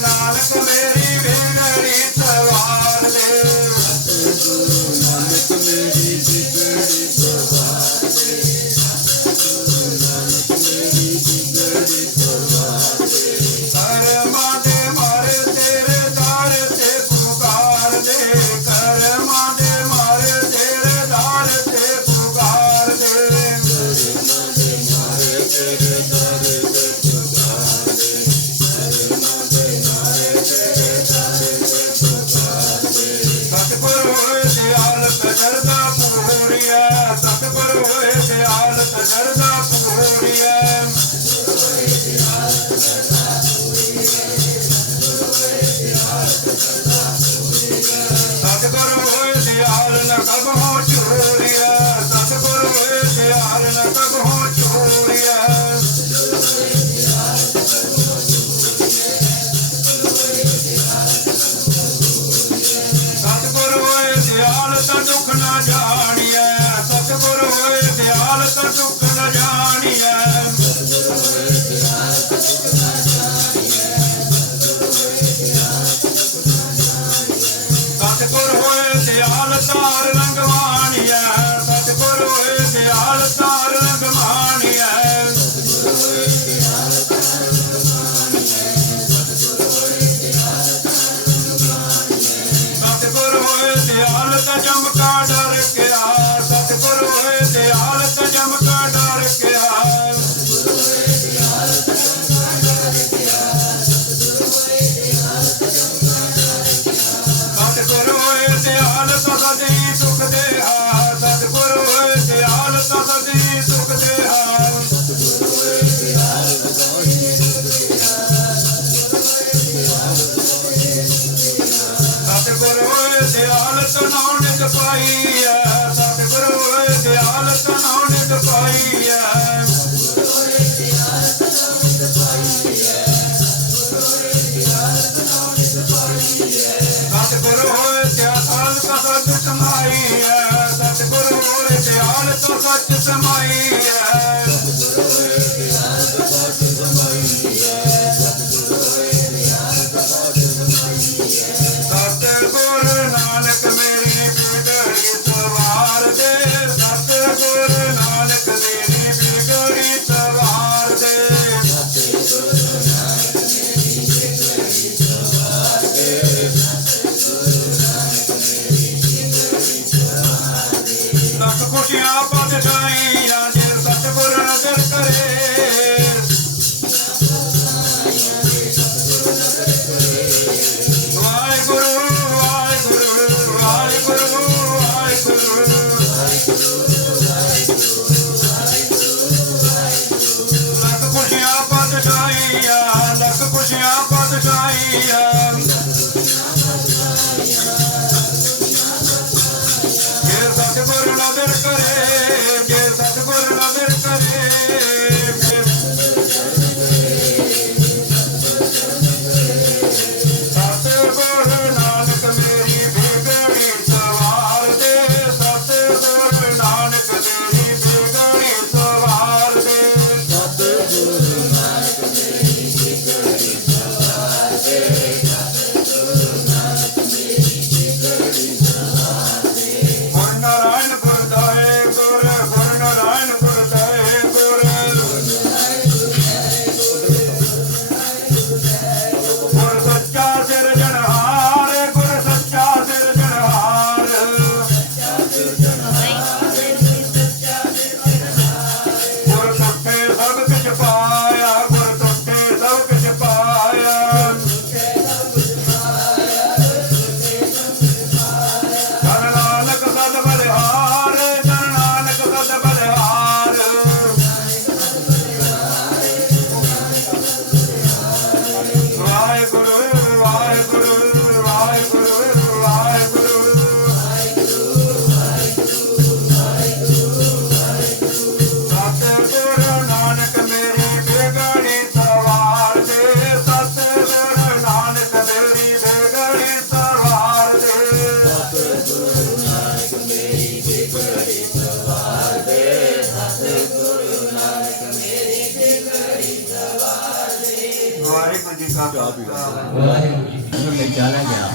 When I ਤਜਰਦਾ ਪੂਰੀਆ ਸਤਿਗੁਰ ਹੋਏ ਦਿਆਲ ਤਜਰਦਾ ਕਦਮ ਕਾ ਡਰ ਗਿਆ ਨਿਤ ਪਾਈ ਐ, ਸਤਿਗੁਰੂ ਦਿਆਲ ਤਨੋ ਸਤਿਗੁਰੂ ਹੋਏ ਦਿਆਲ ਕਾ ਸੱਚ ਸਮਾਈ ਐ, ਸਤਿਗੁਰੂ ਹੋਏ ਦਿਆਲ ਕਾ ਸੱਚ ਸਮਾਈ ਐ। खुशियाँ पद जाएं ਵਾਹਿਗੁਰੂ ਜੀ ਕਾ ਖਾਲਸਾ। ਵਾਹਿਗੁਰੂ ਜੀ ਮੈਂ ਚਲਾ ਗਿਆ